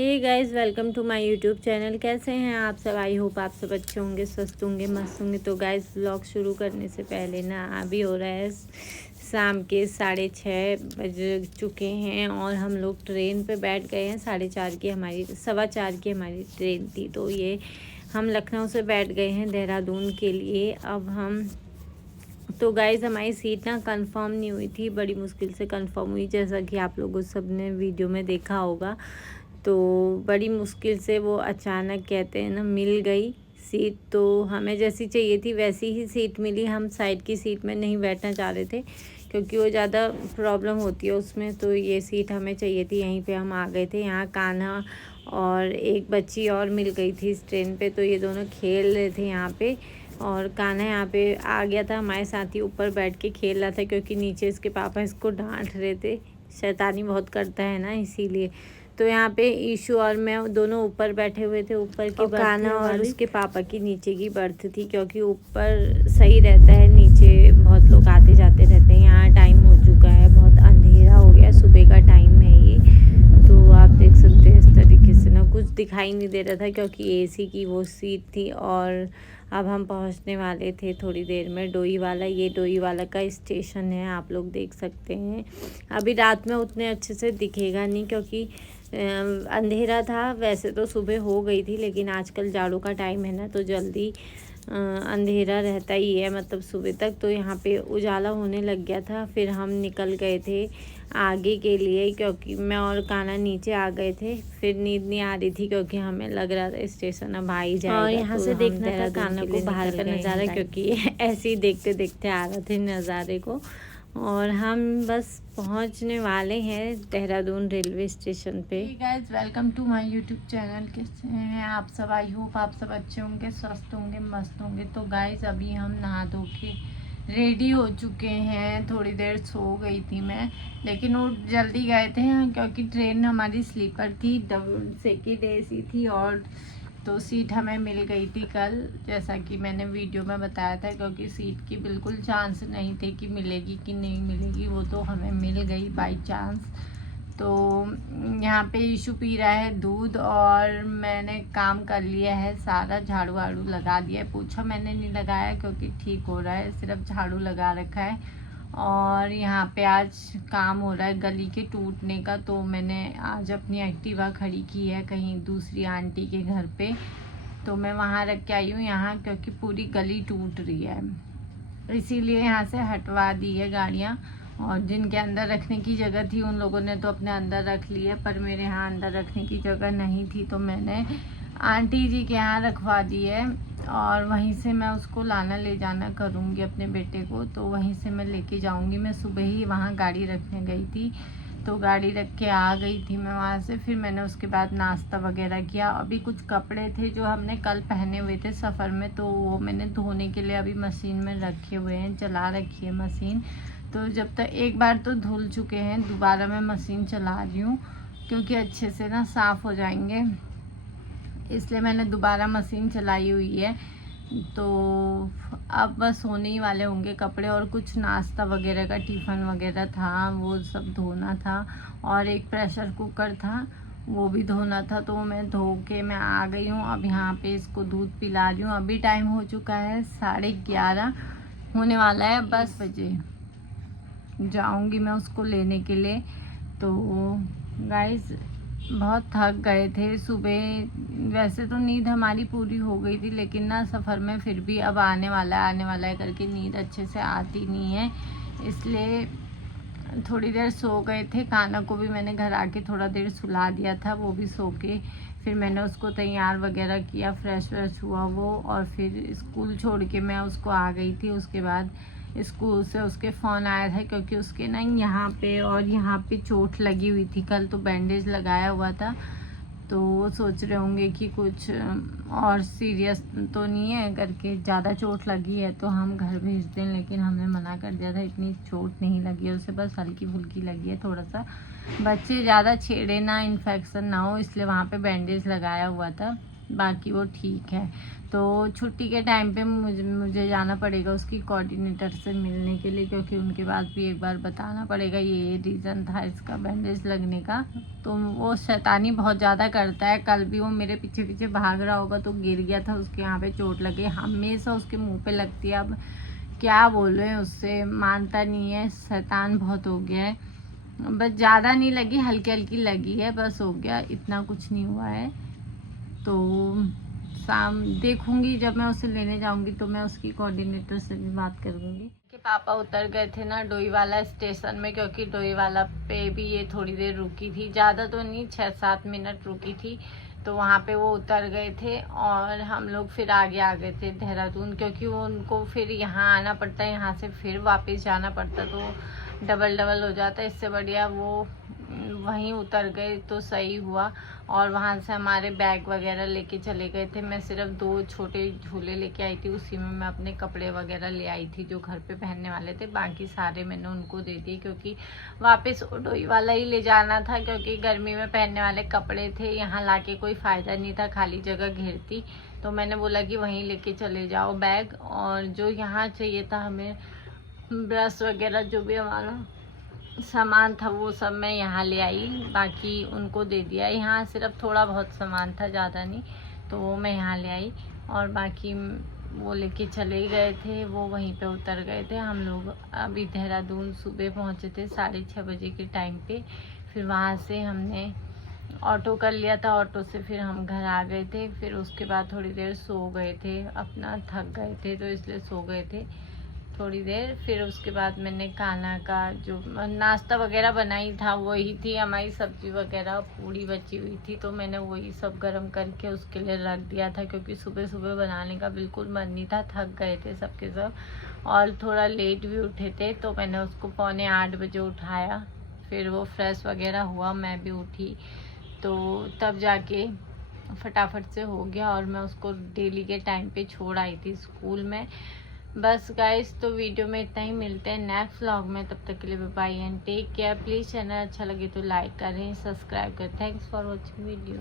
Hey guys, welcome to my YouTube channel. कैसे हैं आप सब? आई होप आप सब अच्छे होंगे, स्वस्थ होंगे, मस्त होंगे। तो गाइस, व्लॉग शुरू करने से पहले ना अभी हो रहा है शाम के 6:30 बज चुके हैं और हम लोग ट्रेन पे बैठ गए हैं। 4:30 की हमारी 4:15 की हमारी ट्रेन थी। तो ये हम लखनऊ से बैठ गए हैं देहरादून के लिए। अब हम तो गाइज़ हमारी सीट ना कंफर्म नहीं हुई थी, बड़ी मुश्किल से कंफर्म हुई, जैसा कि आप लोगों सब ने वीडियो में देखा होगा। तो बड़ी मुश्किल से वो अचानक कहते हैं ना मिल गई सीट। तो हमें जैसी चाहिए थी वैसी ही सीट मिली। हम साइड की सीट में नहीं बैठना चाह रहे थे क्योंकि वो ज़्यादा प्रॉब्लम होती है उसमें। तो ये सीट हमें चाहिए थी, यहीं पे हम आ गए थे। यहाँ कान्हा और एक बच्ची और मिल गई थी इस ट्रेन पे। तो ये दोनों खेल रहे थे यहाँ पे और कान्हा यहाँ पे आ गया था हमारे साथ ही, ऊपर बैठ के खेल रहा था क्योंकि नीचे इसके पापा इसको डांट रहे थे। शैतानी बहुत करता है ना, इसीलिए। तो यहाँ पे ईशु और मैं दोनों ऊपर बैठे हुए थे, ऊपर की कान्हा और उसके पापा की नीचे की बर्थ थी क्योंकि ऊपर सही रहता है, नीचे बहुत लोग आते जाते रहते हैं। यहाँ टाइम हो चुका है, बहुत अंधेरा हो गया, सुबह का टाइम है ये। तो आप देख सकते हैं इस तरीके से ना कुछ दिखाई नहीं दे रहा था क्योंकि एसी की वो सीट थी। और अब हम पहुंचने वाले थे थोड़ी देर में डोईवाला। ये डोईवाला का स्टेशन है, आप लोग देख सकते हैं। अभी रात में उतने अच्छे से दिखेगा नहीं क्योंकि अंधेरा था। वैसे तो सुबह हो गई थी लेकिन आजकल जाड़ों का टाइम है ना, तो जल्दी अंधेरा रहता ही है, मतलब सुबह तक। तो यहाँ पे उजाला होने लग गया था। फिर हम निकल गए थे आगे के लिए क्योंकि मैं और कान्हा नीचे आ गए थे। फिर नींद नहीं आ रही थी क्योंकि हमें लग रहा था स्टेशन अब आ ही जाएगा। और यहाँ से देखना था कान्हा को बाहर का नज़ारा क्योंकि ऐसे ही देखते देखते आ रहे थे नज़ारे को। और हम बस पहुंचने वाले हैं देहरादून रेलवे स्टेशन पे। Guys, welcome to my YouTube channel. कैसे हैं आप सब? आई होप आप सब अच्छे होंगे, स्वस्थ होंगे, मस्त होंगे। तो गाइस, अभी हम नहा धो के रेडी हो चुके हैं। थोड़ी देर सो गई थी मैं, लेकिन वो जल्दी गए थे क्योंकि ट्रेन हमारी स्लीपर थी, सेकंड एसी थी। और तो सीट हमें मिल गई थी कल, जैसा कि मैंने वीडियो में बताया था, क्योंकि सीट की बिल्कुल चांस नहीं थे कि मिलेगी कि नहीं मिलेगी। वो तो हमें मिल गई बाय चांस। तो यहाँ पे ईशु पी रहा है दूध और मैंने काम कर लिया है सारा, झाड़ू वाड़ू लगा दिया है। पोछा मैंने नहीं लगाया क्योंकि ठीक हो रहा है, सिर्फ झाड़ू लगा रखा है। और यहाँ पे आज काम हो रहा है गली के टूटने का। तो मैंने आज अपनी एक्टिवा खड़ी की है कहीं दूसरी आंटी के घर पे, तो मैं वहाँ रख के आई हूँ यहाँ, क्योंकि पूरी गली टूट रही है, इसीलिए यहाँ से हटवा दी है गाड़ियाँ। और जिनके अंदर रखने की जगह थी उन लोगों ने तो अपने अंदर रख ली है, पर मेरे यहाँ अंदर रखने की जगह नहीं थी, तो मैंने आंटी जी के यहाँ रखवा दी है। और वहीं से मैं उसको लाना ले जाना करूँगी अपने बेटे को, तो वहीं से मैं लेके जाऊँगी। मैं सुबह ही वहाँ गाड़ी रखने गई थी, तो गाड़ी रख के आ गई थी मैं वहाँ से। फिर मैंने उसके बाद नाश्ता वगैरह किया। अभी कुछ कपड़े थे जो हमने कल पहने हुए थे सफ़र में, तो वो मैंने धोने के लिए अभी मशीन में रखे हुए हैं, चला रखी है मशीन। तो जब तक एक बार तो धुल चुके हैं, दोबारा मैं मशीन चला रही हूँ क्योंकि अच्छे से ना साफ़ हो जाएंगे, इसलिए मैंने दोबारा मशीन चलाई हुई है। तो अब बस होने ही वाले होंगे कपड़े, और कुछ नाश्ता वगैरह का टिफ़िन वगैरह था वो सब धोना था, और एक प्रेशर कुकर था वो भी धोना था। तो मैं धो के मैं आ गई हूँ। अब यहाँ पे इसको दूध पिला रही हूँ। अभी टाइम हो चुका है 11:30 होने वाला है, 10 बजे जाऊँगी मैं उसको लेने के लिए। तो गाइस, बहुत थक गए थे सुबह। वैसे तो नींद हमारी पूरी हो गई थी, लेकिन ना सफ़र में फिर भी अब आने वाला है करके नींद अच्छे से आती नहीं है, इसलिए थोड़ी देर सो गए थे। कान्हा को भी मैंने घर आके थोड़ा देर सुला दिया था, वो भी सो के फिर मैंने उसको तैयार वगैरह किया, फ्रेश व्रेश हुआ वो, और फिर स्कूल छोड़ के मैं उसको आ गई थी। उसके बाद स्कूल से उसके फ़ोन आया था क्योंकि उसके ना यहाँ पे और यहाँ पे चोट लगी हुई थी। कल तो बैंडेज लगाया हुआ था, तो वो सोच रहे होंगे कि कुछ और सीरियस तो नहीं है करके, ज़्यादा चोट लगी है तो हम घर भेज दें, लेकिन हमने मना कर दिया था। इतनी चोट नहीं लगी है उसे, बस हल्की फुल्की लगी है थोड़ा सा। बच्चे ज़्यादा छेड़े ना, इन्फेक्शन ना हो, इसलिए वहाँ पे बैंडेज लगाया हुआ था। बाकी वो ठीक है। तो छुट्टी के टाइम पे मुझे जाना पड़ेगा उसकी कोऑर्डिनेटर से मिलने के लिए, क्योंकि उनके पास भी एक बार बताना पड़ेगा ये रीज़न था इसका बैंडेज लगने का। तो वो शैतानी बहुत ज़्यादा करता है। कल भी वो मेरे पीछे पीछे भाग रहा होगा तो गिर गया था, उसके यहाँ पे चोट लगी, हमेशा उसके मुँह पे लगती है। अब क्या बोले उससे, मानता नहीं है, शैतान बहुत हो गया है। बस ज़्यादा नहीं लगी, हल्की हल्की लगी है, बस हो गया, इतना कुछ नहीं हुआ है। तो शाम देखूंगी, जब मैं उसे लेने जाऊंगी तो मैं उसकी कोऑर्डिनेटर से भी बात करूंगी कि पापा उतर गए थे ना डोईवाला स्टेशन में, क्योंकि डोईवाला पे भी ये थोड़ी देर रुकी थी, ज़्यादा तो नहीं, 6-7 मिनट रुकी थी। तो वहाँ पे वो उतर गए थे और हम लोग फिर आगे आ गए थे देहरादून, क्योंकि वो उनको फिर यहाँ आना पड़ता है, यहाँ से फिर वापस जाना पड़ता, तो डबल हो जाता है। इससे बढ़िया वो वहीं उतर गए तो सही हुआ। और वहाँ से हमारे बैग वगैरह लेके चले गए थे। मैं सिर्फ 2 छोटे झूले लेके आई थी, उसी में मैं अपने कपड़े वगैरह ले आई थी जो घर पे पहनने वाले थे, बाकी सारे मैंने उनको दे दिए, क्योंकि वापस डोई वाला ही ले जाना था, क्योंकि गर्मी में पहनने वाले कपड़े थे, यहाँ लाके कोई फ़ायदा नहीं था, खाली जगह घेरती। तो मैंने बोला कि वहीं लेके चले जाओ बैग। और जो यहाँ चाहिए था हमें, ब्रश वगैरह जो भी हमारा सामान था वो सब मैं यहाँ ले आई, बाकी उनको दे दिया। यहाँ सिर्फ थोड़ा बहुत सामान था, ज़्यादा नहीं, तो वो मैं यहाँ ले आई। और बाकी वो लेके चले गए थे, वो वहीं पे उतर गए थे। हम लोग अभी देहरादून सुबह पहुँचे थे 6:30 बजे के टाइम पे। फिर वहाँ से हमने ऑटो कर लिया था, ऑटो से फिर हम घर आ गए थे। फिर उसके बाद थोड़ी देर सो गए थे, अपना थक गए थे तो इसलिए सो गए थे थोड़ी देर। फिर उसके बाद मैंने खाना का जो नाश्ता वगैरह बनाई था वही थी, हमारी सब्जी वगैरह पूरी बची हुई थी, तो मैंने वही सब गर्म करके उसके लिए रख दिया था, क्योंकि सुबह सुबह बनाने का बिल्कुल मन नहीं था, थक गए थे सबके सब और थोड़ा लेट भी उठे थे। तो मैंने उसको 7:45 बजे उठाया, फिर वो फ्रेश वगैरह हुआ, मैं भी उठी, तो तब जाके फटाफट से हो गया। और मैं उसको डेली के टाइम पे छोड़ आई थी स्कूल में। बस गाइस, तो वीडियो में इतना ही, मिलते हैं नेक्स्ट व्लॉग में, तब तक के लिए bye and take care. Please channel अच्छा लगे तो लाइक करें, सब्सक्राइब करें। Thanks for watching video.